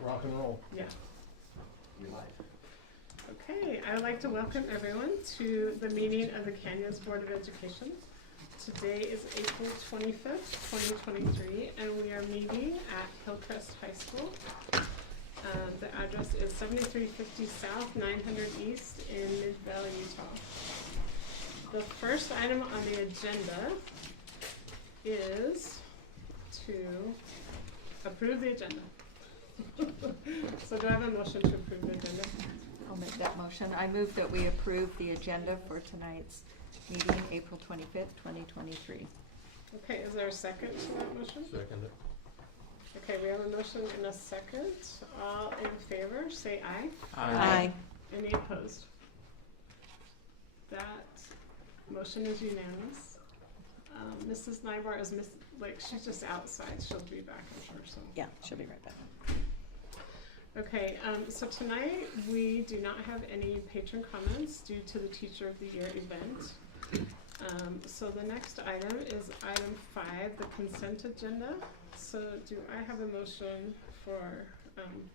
Rock and roll. Yeah. You like. Okay, I would like to welcome everyone to the meeting of the Canyons Board of Education. Today is April 25th, 2023, and we are meeting at Hillcrest High School. The address is 7350 South, 900 East in Mid-Valley, Utah. The first item on the agenda is to approve the agenda. So do I have a motion to approve the agenda? I'll make that motion. I move that we approve the agenda for tonight's meeting, April 25th, 2023. Okay, is there a second to that motion? Second it. Okay, we have a motion and a second. All in favor, say aye. Aye. Any opposed? That motion is unanimous. Mrs. Nybar is she's just outside. She'll be back, I'm sure. So. Yeah, she'll be right back. Okay, so tonight we do not have any patron comments due to the Teacher of the Year event. So the next item is item 5, the consent agenda. So do I have a motion for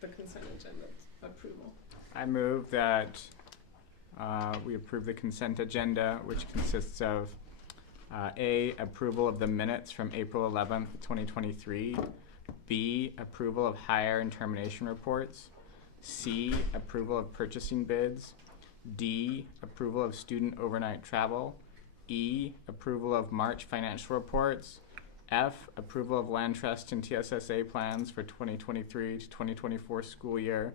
the consent agenda approval? I move that we approve the consent agenda, which consists of A, approval of the minutes from April 11th, 2023, B, approval of hire and termination reports, C, approval of purchasing bids, D, approval of student overnight travel, E, approval of March financial reports, F, approval of land trust and TSSA plans for 2023 to 2024 school year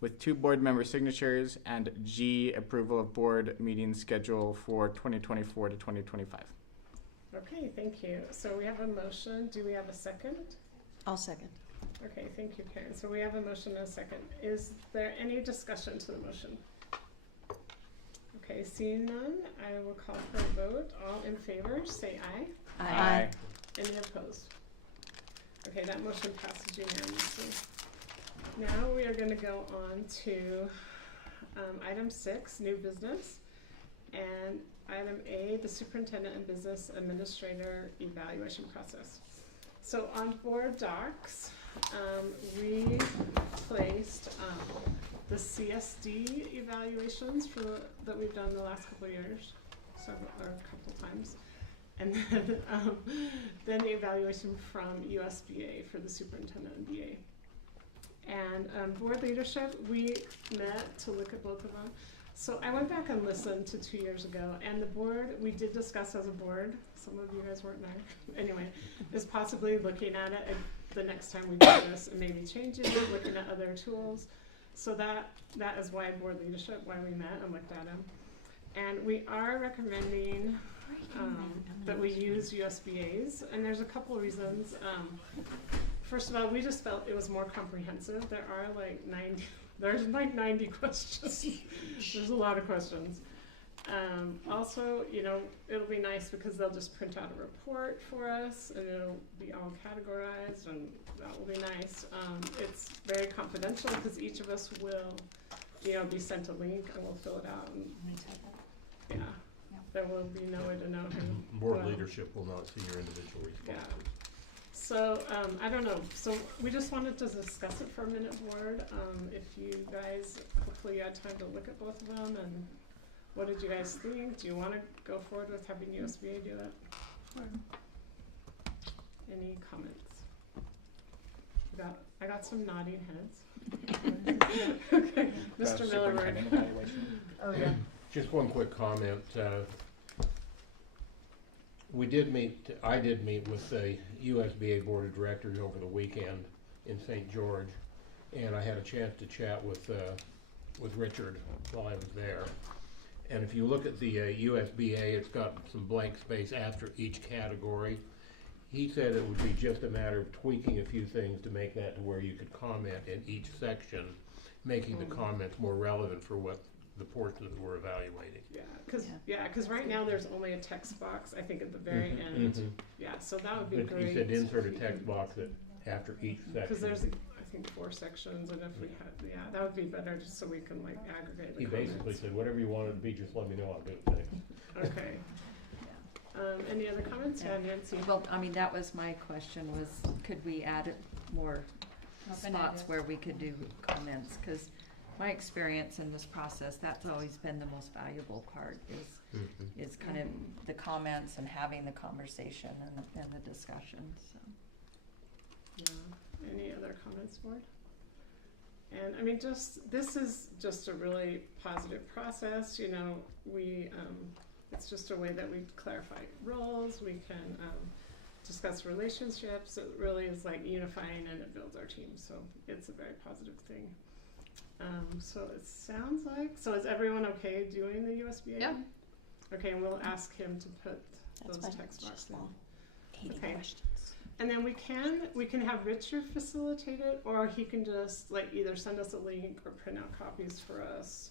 with 2 board member signatures, and G, approval of board meeting schedule for 2024 to 2025. Okay, thank you. So we have a motion. Do we have a second? I'll second. Okay, thank you, Karen. So we have a motion and a second. Is there any discussion to the motion? Okay, seeing none, I will call for a vote. All in favor, say aye. Aye. Any opposed? Okay, that motion passes unanimously. Now we are going to go on to item 6, new business, and item A, the superintendent and business administrator evaluation process. So on board docs, we placed the CSD evaluations that we've done the last couple of years, a couple times. And then the evaluation from USBA for the superintendent and BA. And board leadership, we met to look at both of them. So I went back and listened to 2 years ago, and the board, we did discuss as a board, some of you guys weren't there, anyway, is possibly looking at it the next time we do this and maybe changing it, looking at other tools. So that is why board leadership, why we met and looked at them. And we are recommending that we use USBA's, and there's a couple of reasons. First of all, we just felt it was more comprehensive. There's like 90 questions. There's a lot of questions. Also, it'll be nice because they'll just print out a report for us, and it'll be all categorized, and that will be nice. It's very confidential because each of us will, be sent a link, and we'll fill it out. And, yeah. There will be no way to know who. Board leadership will not see your individual responses. Yeah. So, I don't know. So we just wanted to discuss it for a minute, board. If you guys, hopefully you had time to look at both of them, and what did you guys think? Do you want to go forward with having USBA do it? Sure. Any comments? I got some nodding heads. Okay, Mr. Miller. Superintendent evaluation. Oh, yeah. Just one quick comment. I did meet with the USBA Board of Directors over the weekend in St. George, and I had a chance to chat with Richard while I was there. And if you look at the USBA, it's got some blank space after each category. He said it would be just a matter of tweaking a few things to make that to where you could comment in each section, making the comments more relevant for what the portion that we're evaluating. Yeah, because right now there's only a text box, I think, at the very end. Mm-hmm. Yeah, so that would be But great. he said insert a text box after each section. Because there's, I think, 4 sections, and if we had, that would be better, just so we can aggregate the He comments. basically said, whatever you want it to be, just let me know, I'll do it. Thanks. Okay. Any other comments? Yeah, Nancy. Well, that was my question, was could we add more spots where we could do comments, because my experience in this process, that's always been the most valuable part, is kind of the comments and having the conversation and the discussion, so. Yeah. Any other comments, board? And I mean, this is just a really positive process, you know, it's just a way that we clarify roles, we can discuss relationships, it really is like unifying and it builds our team, so it's a very positive thing. So it sounds like, so is everyone okay doing the USBA? Yeah. Okay, and we'll ask him to put those text boxes in. Okay. And then we can have Richard facilitate it, or he can just like either send us a link or print out copies for us.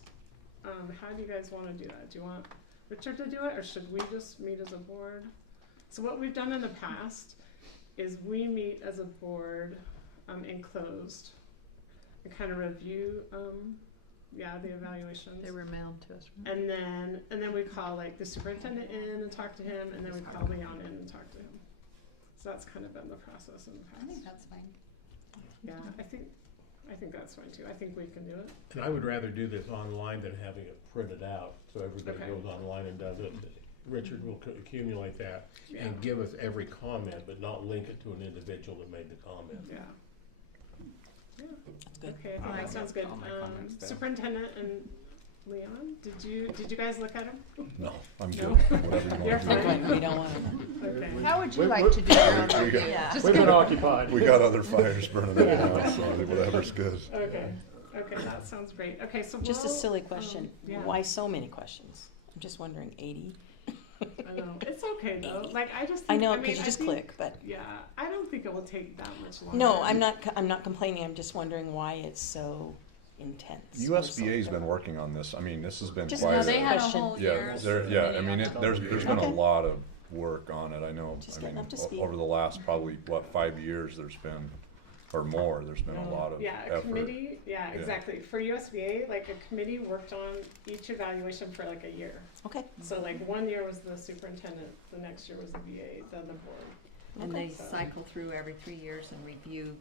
How do you guys want to do that? Do you want Richard to do it, or should we just meet as a board? So what we've done in the past is we meet as a board in closed and kind of review the evaluations. They were mailed to us. And then we call like the superintendent in and talk to him, and then we call Leon in and talk to him. So that's kind of been the process in the past. I think that's fine. Yeah, I think that's fine too. I think we can do it. And I would rather do this online than having it printed out, so everybody Okay. goes online and does it. Richard will accumulate that Yeah. and give us every comment, but not link it to an individual that made the comment. Yeah. Yeah. That's good. Okay, I I think like that sounds it. good. All my comments there. Superintendent and Leon, did you guys look at him? No, I'm No? good. Whatever you You're want to fine. do. We don't want to. Okay. How would you We- like we- to do your own We got- review? Yeah. Just We've been occupied. We got other fires burning right Yeah. now, so whatever's good. Okay. Okay, that sounds great. Okay, so Just a we'll, silly question. yeah. Why so many questions? I'm just wondering, 80? I know. It's okay though. Like I just I think, know, mean, because you just think- click, but, Yeah, I don't think it will take that much longer. no, I'm not complaining, I'm just wondering why it's so intense. USBA's been working on this. I mean, this has been Just quite No, a they had a question. whole Yeah, year. I mean, there's been a Okay. lot of work on it. I know, Just I getting mean, up to speed. over the last probably, 5 years, there's been, or more, there's been a lot of Yeah, a effort. committee, yeah, exactly. For USBA, like a committee worked on each evaluation for like a year. Okay, So like 1 year was the superintendent, the next year was the VA, then the board. And Okay. they cycle through every 3 years and review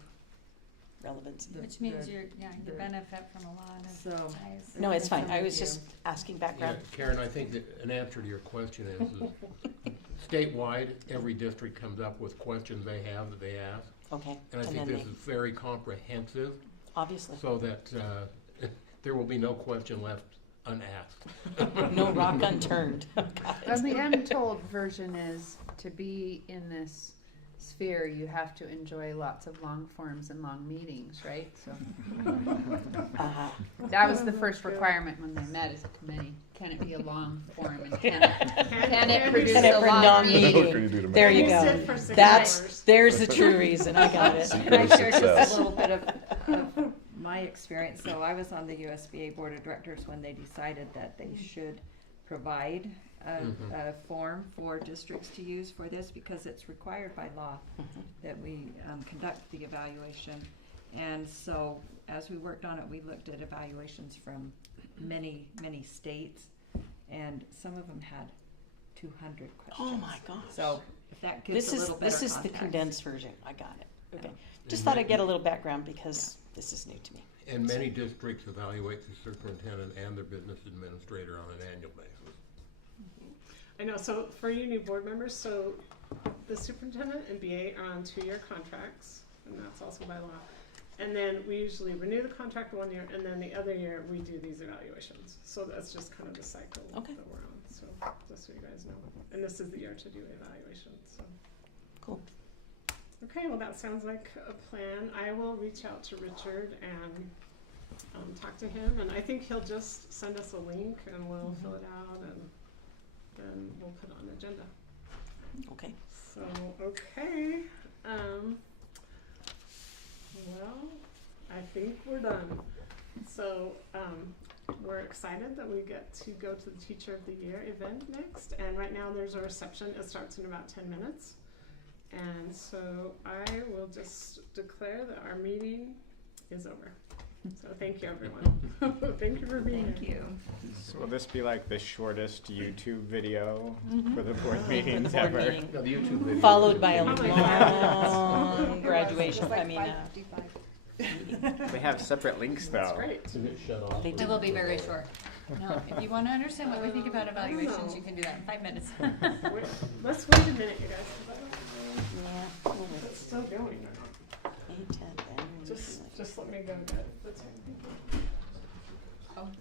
relevance. Which means you the- benefit from a lot of So- ties. No, it's fine, I was Review. just asking Yeah, background. Karen, I think that an answer to your question is statewide, every district comes up with questions they have that they ask. Okay, And I think then this they, is very comprehensive, obviously, so that there will be no question left unasked. no rock unturned. Got it. And the untold version is, to be in this sphere, you have to enjoy lots of long forms and long meetings, right? So Uh-huh. that was the first requirement when they met as a committee. Can it be a long form, and can it produce Can it a for long non-meeting? meeting? What can you do to There make you it go. Sit for 6 hours. There's the true reason, I got it. Can I share just Success. a little bit of my experience? So I was on the USBA Board of Directors when they decided that they should provide a form for districts to use for this, because it's required by law that we conduct the evaluation. And so as we worked on it, we looked at evaluations from many, many states, and some of them had 200 questions. Oh my gosh. So if that gives a little better This is the context. condensed version, I got it, okay. Yeah. Just thought I'd get a little background because this is new to me. And many districts evaluate the superintendent and their business administrator on an annual basis. I know, so for you new board members, so the superintendent and BA are on 2-year contracts, and that's also by law. And then we usually renew the contract 1 year, and then the other year we do these evaluations. So that's just kind of the cycle Okay. that we're on, so just so you guys know. And this is the year to do evaluations, so. Cool. Okay, well, that sounds like a plan. I will reach out to Richard and talk to him, and I think he'll just send us a link and we'll fill it out, and then we'll put it on the agenda. Okay. So, okay, well, I think we're done. So, we're excited that we get to go to the Teacher of the Year event next, and right now there's a reception. It starts in about 10 minutes. And so I will just declare that our meeting is over. So thank you, everyone. Thank you for being Thank here. you. So will this be like the shortest YouTube video for the board For the meetings board ever? meeting. Now, the YouTube video. Followed by a Oh my long graduation, It was like I mean, 5:55. They have separate links That's though. great. Is it shut off? They It do. will be very short. No, if you wanna understand what we think about evaluations, you can do that in 5 minutes. Wait, let's wait a minute, you guys, 'cause I don't know Yeah, we'll if wait. it's still going or not. 8, 10, Just let me go get it. That's fine.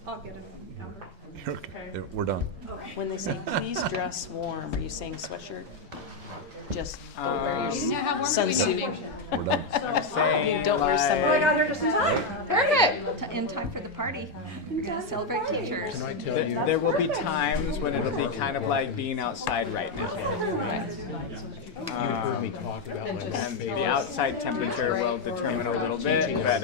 I'll get a number. Okay. We're done. When they say please dress warm, are you saying sweatshirt? Just don't wear your You know how warm are we sunsuit. getting? We're done. Saying Don't wear like- summer. you're just in time. Perfect. In time for the party. We're gonna celebrate teachers. Can I tell There, you? there will be times when it'll be kind of like being outside right now. You've heard me talk about my And favorite. the outside temperature will determine a little bit, but